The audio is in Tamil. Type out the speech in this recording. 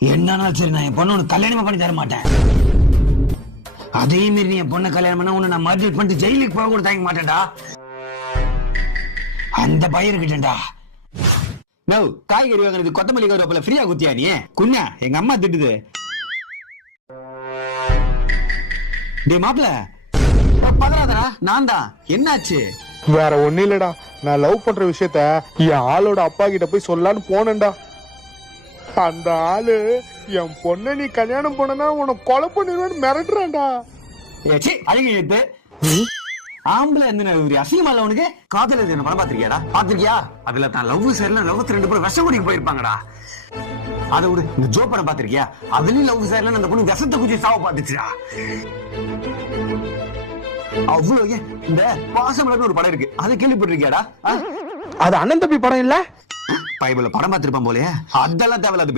என்னன்னா சரி, நான் என் பொண்ணு உனக்கு கல்யாணமா பண்ணி தர மாட்டேன். அதே மாரி நீ என் பொண்ணை கல்யாணம் பண்ணா உன்னை நான் மர்டர் பண்ணிட்டு ஜெயிலுக்கு போக கூட தாங்க மாட்டேன்டா. அந்த பையன் இருக்கட்டா. நோ, காய்கறி வாங்குறது கொத்தமல்லி கருவேப்பிலை ஃப்ரீயா குத்தியா நீ? குஞ்சா எங்க அம்மா திட்டுது. டேய் மாப்ள, பதறாதடா, நான் தான். என்னாச்சு? வேற ஒண்ணு இல்லடா, நான் லவ் பண்ற விஷயத்த என் ஆளோட அப்பா கிட்ட போய் சொல்லலான்னு போனேன்டா. அந்த ஆளு என் பொண்ணை நீ கல்யாணம் பண்ணனா உனக்கு கொலை பண்ணிடுவேன்னு மிரட்டுறான்டா. ஏச்சி அழகி எடுத்து ஆம்பளை என்ன அசிங்கமா இல்ல உனக்கு? காதல் என்ன படம் பாத்திருக்கியாடா? பாத்திருக்கியா? அதுல தான் லவ் சேர்ல லவ் ரெண்டு பேரும் விஷம் குடிக்க போயிருப்பாங்கடா. அதை விடு, இந்த ஜோ படம் பாத்திருக்கியா? அதுலயும் லவ் சேர்ல அந்த பொண்ணு விஷத்தை குடிச்சு சாவ பாத்துச்சுடா. அவ்வளவு இந்த பாசமலர்னு ஒரு படம் இருக்கு, அதை கேள்விப்பட்டிருக்கியாடா? அது அண்ணன் தம்பி படம் இல்ல? பைபிள்ல படம் பார்த்திருப்பான் போலயே. அதெல்லாம் தேவையில்லாத